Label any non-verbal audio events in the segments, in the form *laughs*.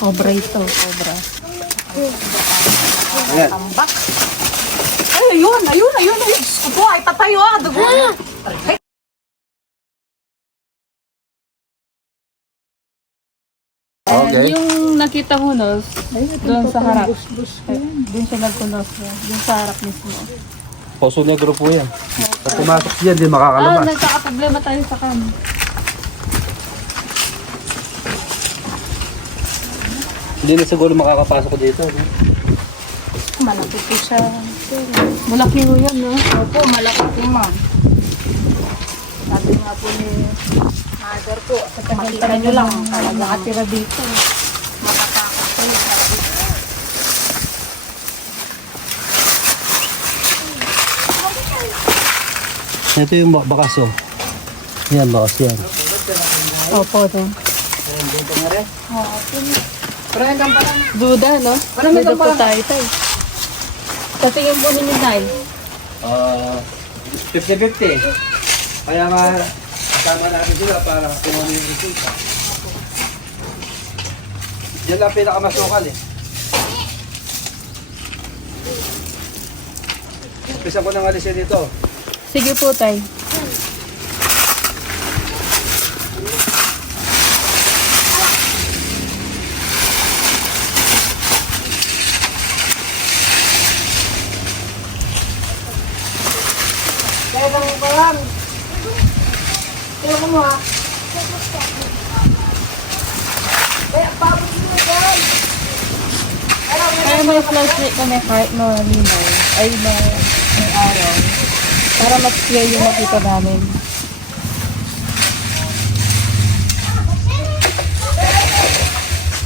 Cobra ito, cobra. Ayan. Tambak. Ay, ayun, ayun, ayun, ayun. Opo, ay patay oh, dugo. Ay, Okay. Yung nakita mo, no, doon sa harap. Doon siya nagkunos, no? doon sa harap mismo. Poso negro po yan. Pag pumasok siya, hindi Ah, makakalabas. nagkakaproblema tayo sa kan. Hindi na siguro makakapasok dito. no? Malaki po siya. Malaki mo yan, no? Opo, malaki po, ma'am. Sabi nga po ni mother po, makita nyo lang, talaga Nakatira dito. matatakot. Sabi ko, Ito yung bak- bakas oh. Yan, bakas yan. Opo, no? Pero hanggang pala, Duda, no? Parang may Duda po kampala. tayo, tayo. Sa tingin po ninyo, Nay, Ah, 50-50. Kaya nga, kasama natin sila para kumuha yung resulta. Yan lang pinakamasukal eh. Umpisa ko nang alisin dito. Sige po, Tay. kaya lang ko lang. Kaya mo ha. Kaya, pabot mo guys. Kaya may flashlight kami kahit malinaw, ay na may araw, para mas clear yung makita namin.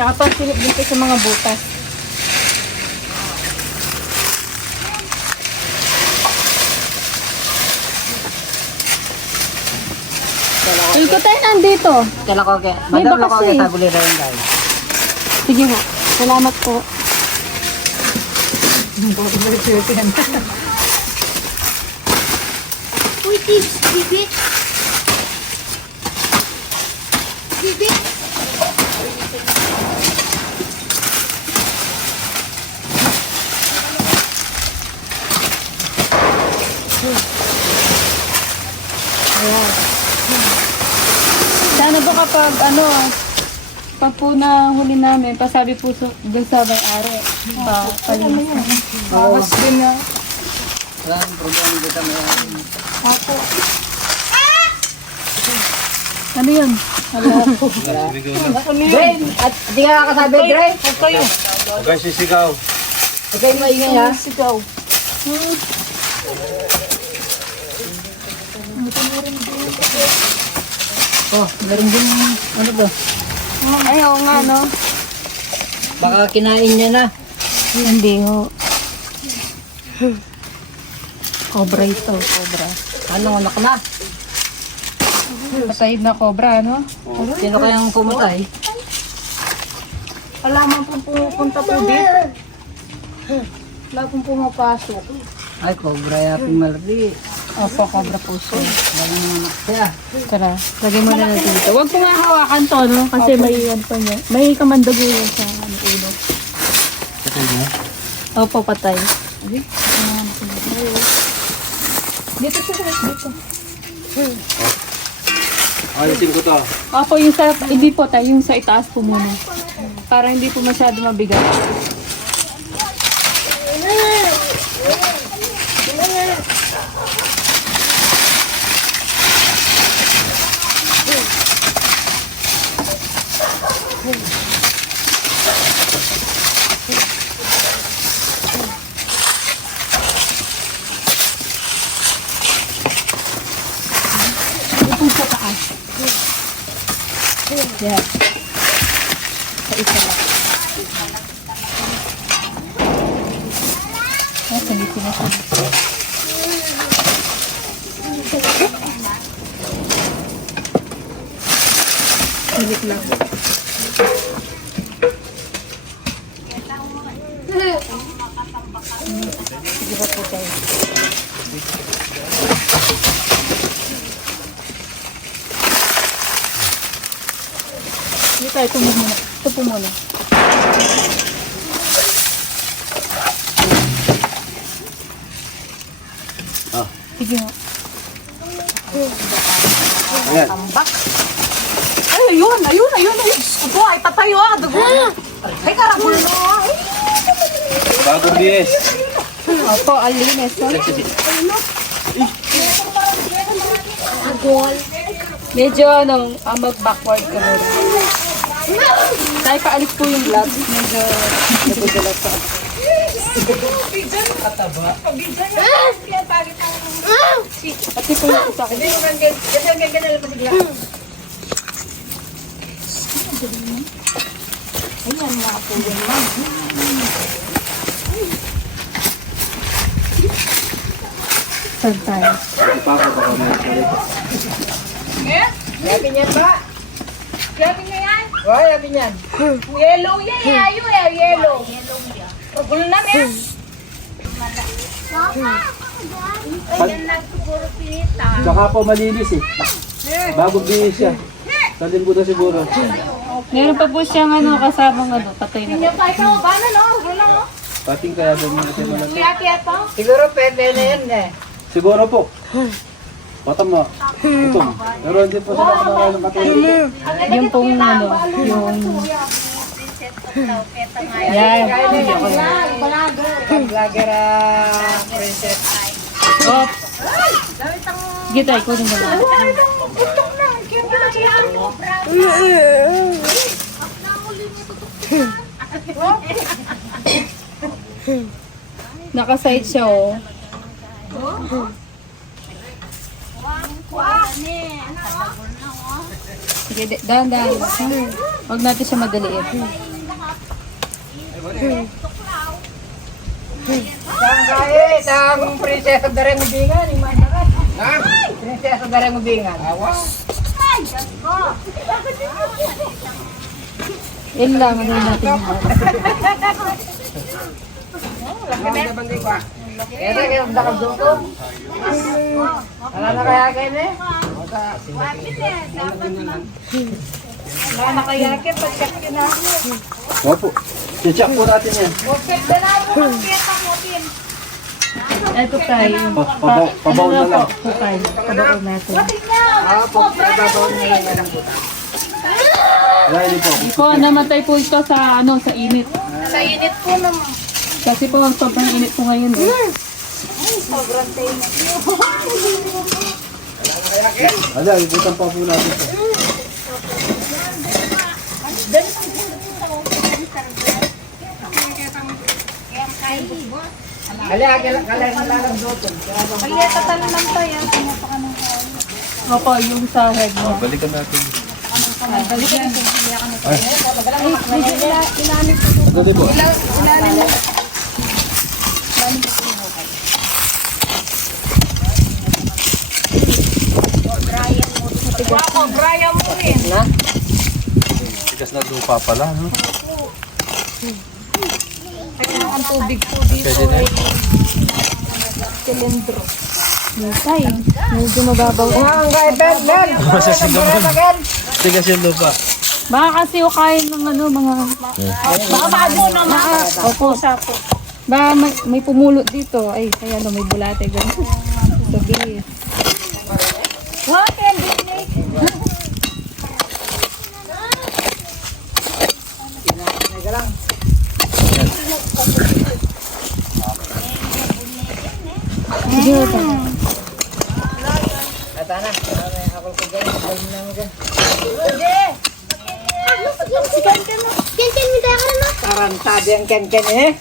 Tsaka pasilip dito sa mga butas. Uy, ko tayo nandito. Kailan ko kaya, May madam bakas ako eh. kaya taguli rin guys. Sige po. Salamat po. Uy, bibit. Bibit. Sana po kapag ano, pag po na huli namin, pasabi po sa, dun sa may-ari. Pa, palinis na. Bawas din na. Wala nang problema dito may Ano yun? Dre, at di ka kakasabi, Dre. Huwag kang sisigaw. Huwag kayong maingay ha. Sigaw. Oh, meron din, ano ba? Ay, oo nga, no? Baka kinain niya na. Hindi ho. Cobra ito, cobra. Ano, anak na? Patay na cobra, no? Sino kayang pumatay? Wala man pong pumupunta po dito. Wala pong pumapasok. Ay, cobra yaping malaki. Opo, cobra po siya. Tara, lagay mo na natin dito. Huwag ko nga hawakan to, no? Kasi may ano pa niya. May kamandago yan sa ano, ulo. Opo, patay. Dito siya, dito. Ayusin ko to. Opo, yung sa, hindi po tayo, yung sa itaas po muna. Para hindi po masyado mabigat. Ito sa taas. Yan. Sa isa lang. Ah, siya. Silit lang. Sige pa po tayo. Dito Teka, ito mo muna. Ito muna. Ah. Sige nga. Ayan. Tambak. Ay, ayun, ayun, ayun, ayun. Opo, ay patayo ah, dugo. Ay, karabol no. Ay, Bagong BS. Opo, alinis. Medyo ano, ah, mag-backward ka muna. Tayo paalis po yung gloves. Medyo nagugulat pa. Pati po yung sa akin. Ayan, mga po yun, ma'am. Saan tayo? Ipapapa ko na ulit. Yabi niyan ba? Yabi niya yan? Oh, yabi niyan. Yellow yan. *laughs* Ayo, eh. Yellow. Pagulo na, eh. Saka po malinis eh. Bagong BS siya. Sandin po na siguro. Meron pa po siyang ano, kasabang ano, patay na. Yung pa ikaw, ba na, no? Gulo, no? Pating kaya doon kaya to? Siguro pwede na yan, eh. Siguro po. Patama. Ito. Pero hindi po sila kumakain ng katulad. Yung pong ano, yung... Yan. Ako. Vlogger, ah, princess. Oops. Sige tayo, kunin mo lang. Nakaside siya oh. Sige, dahan, dahan. Huwag natin siya madaliin. Ang kahit, ang prinsesa dareng ubingan, imandakan. Ha? Prinsesa dareng ubingan. Awas. Yun lang, ano natin yung Kaya kaya ang dakal doon ko. Wala na kaya kayo eh. Wala na kaya kayo, pag-check yun na. Opo. I-check po natin yan. Ito tayo. Pa- pabaw- pabaw na lang. Ito tayo. Pabaw natin. Ah, po, ibabaw na lang yan ang buta. Wala hindi po. Po, namatay po ito sa ano, sa init. Sa init po naman. Kasi po, sobrang init po ngayon eh. *laughs* Wala, ibutan pa po natin po. Kaya, kaya, kaya, kaya, kaya, tatanan tayo. Opo, yung sa head niya. Balikan natin. Balikan natin. Ito din po. Ako, Brian mo rin. Tigas na lupa pala. No? Kaya ang tubig po dito. Pwede na. Tay, medyo mababaw. Ang kay Ben, Ben. Tigas yung lupa. Baka kasi ukain ng ano, mga... Baka maabo na Baka, opo, sapo. Baka may, may pumulot dito. Ay, kaya ano, may bulate. Ganun. Sabi. What? Sige, tay. Ata na. Ako ko ganyan. Ako na mo ganyan. Ken-ken mo tayo ka na? Tarantado yung ken-ken eh.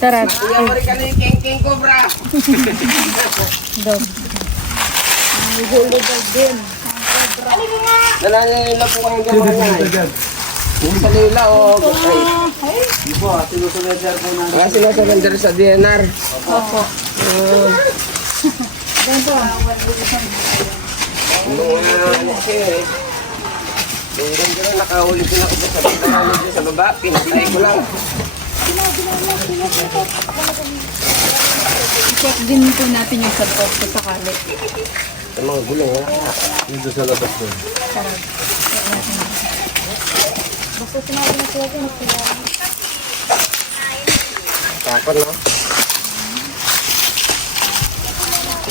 Tara. Iyawari ka na yung ken-ken ko, bra. Dog. Nananila po kayong Yung sa nila o... Hindi po, sinusunod po natin. Mga sinusurrender sa DNR. Opo. Mga ano kayo eh. Meron ko na nakahuli ko na ako sa dyan sa baba. Pinapilay ko lang. *laughs* I-check din po natin yung sa top sa sakali. Sa mga gulong ha. Dito sa labas doon. Sinabi na sila din. Takot, no?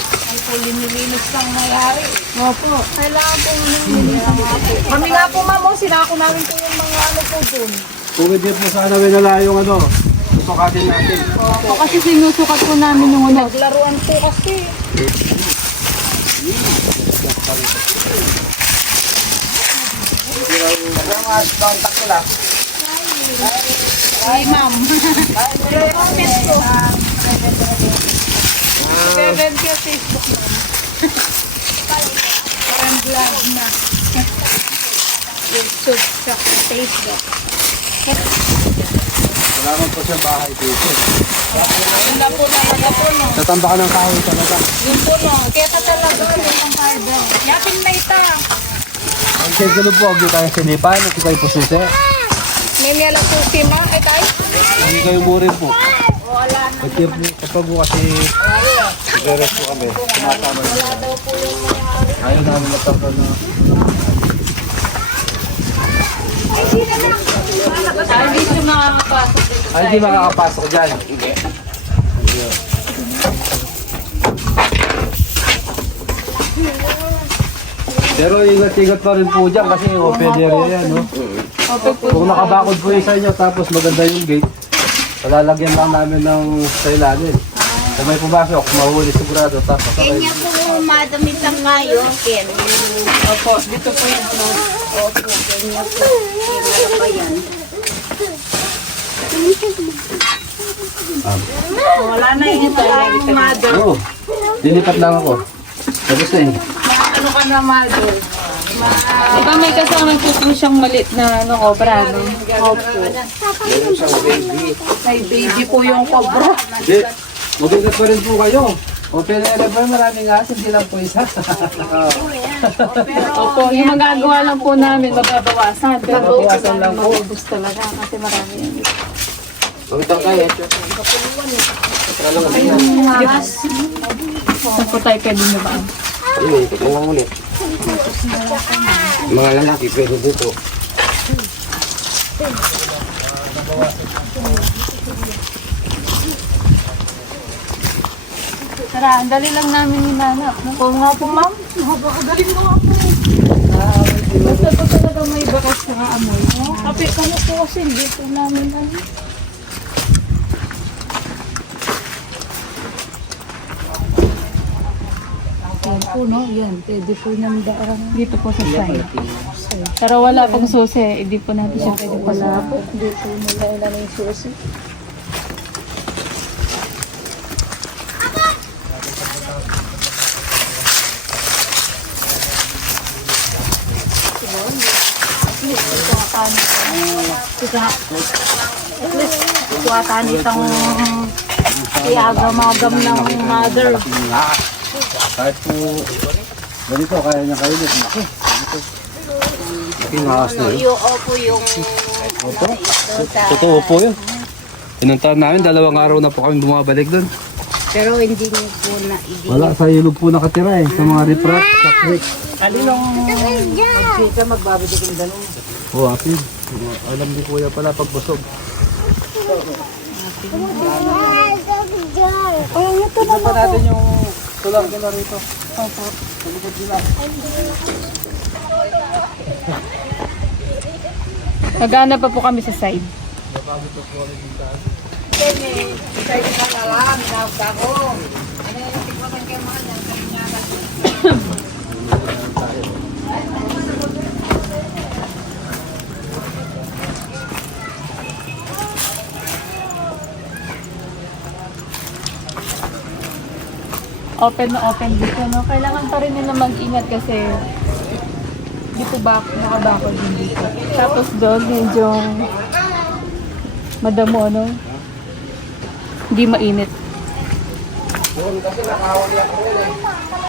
Ang po linilinis lang nangyari. Opo. Kailangan po ano. Kami nga po ma'am, oh, sinako namin po yung mga ano po dun. Kung hindi po sana winala yung ano, susukatin natin. Opo, kasi sinusukat po namin yung ano. Naglaruan po kasi. Ay, ma'am. Comment ko. Seven ka Facebook mo. Parang vlog na. YouTube sa Facebook. Wala man po siyang bahay dito. Wala po talaga po, no? Tatamba ka ng kahoy talaga. Yun po, no? Kaya talaga, no? Ang fiber. Yapin na ita. Ang segulo po, huwag niyo tayo sinipan, hindi kayo pususi. May niyalang po si Ma. Ay, tayo. Hindi kayo murin po. Kasi po, kapag po kasi nagre-rest po kami, tumatama yun. Ayaw namin natapos na. Ay, hindi siya makakapasok dito. Ay, hindi makakapasok dyan. Hindi. Pero ingat-ingat pa rin po dyan kasi open area yan, no? Opo po. Kung nakabakod po yung sa inyo tapos maganda yung gate, palalagyan lang namin ng sa ilalim. Kung may pumasok, mahuli sigurado tapos. Kanya po madamit ang ngayon. Ken. Opo, dito po yung close. Opo, kanya po. Kaya pa yan. Wala na yun tayo. Mother. Oo, lilipat lang ako. Tapos na yun. Ano ka na, mother? Di ba may kasama po siyang malit na ano, obra, no? Opo. May baby po yung cobra. Hindi, mag-ingat pa rin po kayo. Open area pa maraming asin, hindi lang po isa. Opo, yung magagawa lang po namin, mababawasan. Pero Mababawasan lang po. Mabubus talaga kasi marami yan. Magtang kayo. Saan po tayo pwede na ba? Ayun, ito lang ulit. Mga lalaki, pwede dito. Tara, ang dali lang namin hinanap. Oo nga po, ma'am. Napakagaling mo ako. Basta po talaga may bakas na amoy. Kape ka mo po kasi hindi po namin ano. Yan po, no? Yan. Pwede po niyang daan. Dito po sa side. Pero wala pong susi, hindi po natin siya pwede Wala pala. po. Hindi po nila ilan yung susi. Kuwatan itong iagam-agam ng mother. Kahit po, ganito, kaya niya kayo dito. Laki. Pinahas na yun. Opo yung Opo. Totoo po yun. Inuntahan namin, dalawang araw na po kami bumabalik doon. pero hindi niyo po na hindi. Wala, sa ilog po nakatira eh. Sa mga riprap, sa creek. Sige, magbabalik yung dalawang. Oo, oh, apid. Alam ni kuya pala pag busog. Tignan pa natin yung tulang nila rito. Opo. Sa likod nila. Nagana pa po kami sa side. Open na open dito, no? Kailangan pa rin nila mag-ingat kasi dito ba nakabakod din dito. Tapos doon, medyo madamo, no? Hindi mainit. Doon kasi nakahuli ako rin eh.